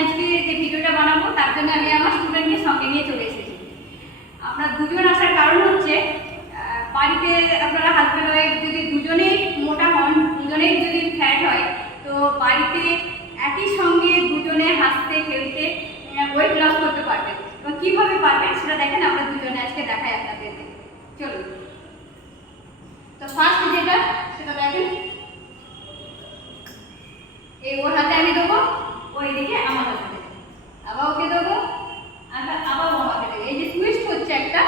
আজকে যে ভিডিওটা বানাবো তার জন্য আমি আমার স্টুডেন্টকে সঙ্গে নিয়ে চলে এসেছি। আমরা দুজন আসার কারণ হচ্ছে বাড়িতে আপনারা হাজব্যান্ড ওয়াইফ যদি দুজনেই মোটা হন, দুজনেই যদি ফ্যাট হয়, তো বাড়িতে একই সঙ্গে দুজনে হাসতে খেলতে ওয়েট লস করতে পারবেন। এবং কীভাবে পারবেন সেটা দেখেন, আমরা দুজনে আজকে দেখাই আপনাদের। চলুন। তো ফার্স্ট যেটা সেটা দেখেন, এই ওর হাতে আমি দেবো, ওর এদিকে আমার হাতে দেবো, আবার ওকে দেবো, আবার ও আমাকে দেবে। এই যে টুইস্ট হচ্ছে একটা,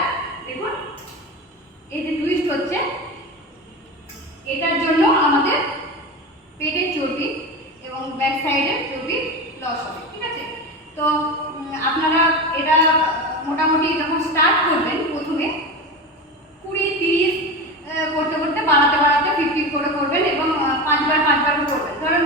দেখুন এই যে টুইস্ট হচ্ছে, এটার জন্য আমাদের পেটের চর্বি এবং ব্যাক সাইডের চর্বি লস হবে। ঠিক আছে? তো আপনারা এটা মোটামুটি যখন স্টার্ট করবেন প্রথমে 20-30 করতে করতে বাড়াতে বাড়াতে 50 করে করবেন এবং 5 বার করবেন। ধরুন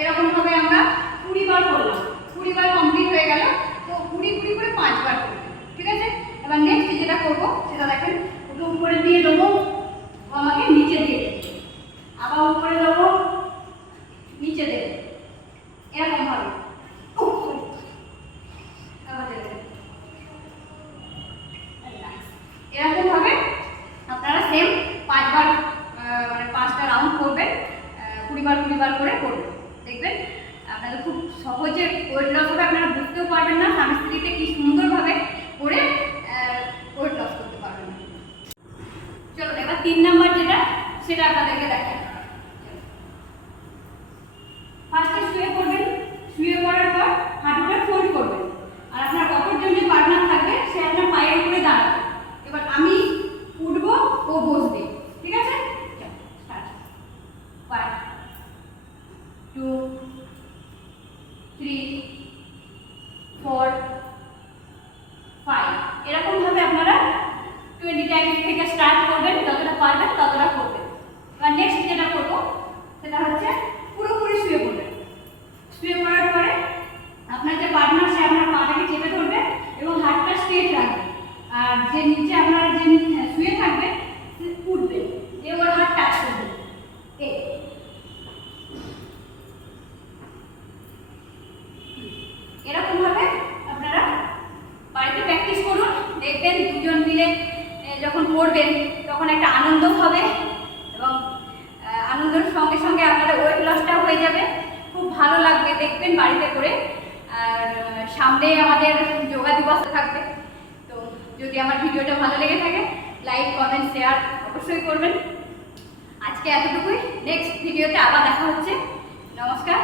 এরকমভাবে আমরা 20 বার করলাম, 20 বার কমপ্লিট হয়ে গেল, তো 20 করে 5 বার করবেন। ঠিক আছে? এবার নেক্সট যেটা করবো সেটা দেখেন, ওকে উপরে দিয়ে দেবো, ও আমাকে নিচে দিয়ে দেবে, আবার উপরে দেবো, নিচে দেবে, এরকমভাবে এরকমভাবে আপনারা সেম 5 বার মানে 5টা রাউন্ড করবেন, 20 বার করে করবেন। দেখবেন আপনাদের খুব সহজে ওয়েট লস হবে, আপনারা বুঝতেও পারবেন না স্বামী স্ত্রীতে কি সুন্দরভাবে করে ওয়েট লস করতে পারবেন। চলুন এবার 3 নাম্বার যেটা সেটা আপনাদেরকে দেখাই। ফার্স্টে শুয়ে পড়বেন, শুয়ে পড়ার পর হাঁটুটা ফোল্ড করবেন, আর আপনার অপরজন যে পার্টনার থাকবে সে আপনার পায়ের উপরে দাঁড়াবে। এবার আমি উঠবো, ও বসবে। ঠিক আছে? স্টার্ট। 1 2 3 4 5 এরকম ভাবে আপনারা 20 টাইমস থেকে স্টার্ট করবেন, যতটা পারবেন ততটা করবেন। এবার নেক্সট যেটা করবো সেটা হচ্ছে পুরোপুরি শুয়ে পড়বেন। শুয়ে পড়ার পরে আপনার যে পার্টনার সে আপনার পাটাকে চেপে ধরবে এবং হাতটা স্ট্রেট রাখবে, আর যে নিচে আপনার যে শুয়ে থাকবে সে উঠবে, যে ওর হাত টাচ করবে। এরকম ভাবে আপনারা বাড়িতে প্র্যাকটিস করুন, দেখবেন দুজন মিলে যখন করবেন তখন একটা আনন্দ হবে এবং আনন্দের সঙ্গে সঙ্গে আপনাদের ওয়েট লসটা হয়ে যাবে, খুব ভালো লাগবে দেখবেন বাড়িতে করে। আর সামনে আমাদের যোগা দিবস থাকবে, তো যদি আমার ভিডিওটা ভালো লেগে থাকে লাইক কমেন্ট শেয়ার অবশ্যই করবেন। আজকে এতটুকুই, নেক্সট ভিডিওতে আবার দেখা হচ্ছে। নমস্কার।